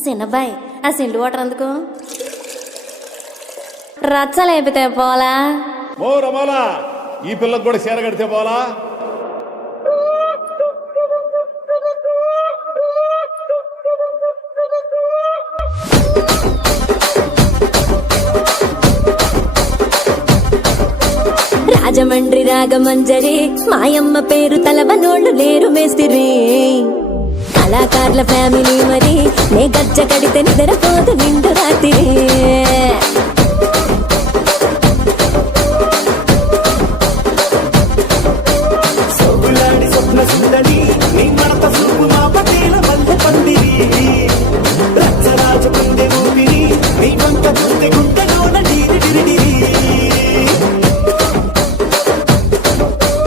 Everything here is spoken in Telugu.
చిన్నబ్బాయి ఆ సిండు వాటర్ అందుకు రచ్చలేపితే పోలా ఓ రమాలా ఈ పిల్లకు కూడా చీర కడితే పోలా. రాజమండ్రి రాగమంజరి మాయమ్మ పేరు తలవనోళ్ళు లేరు మేస్తిరి కళాకారుల ఫ్యామిలీ మరి నే గజ్జ కడితే నిద్రపోదు నిండు రాత్రి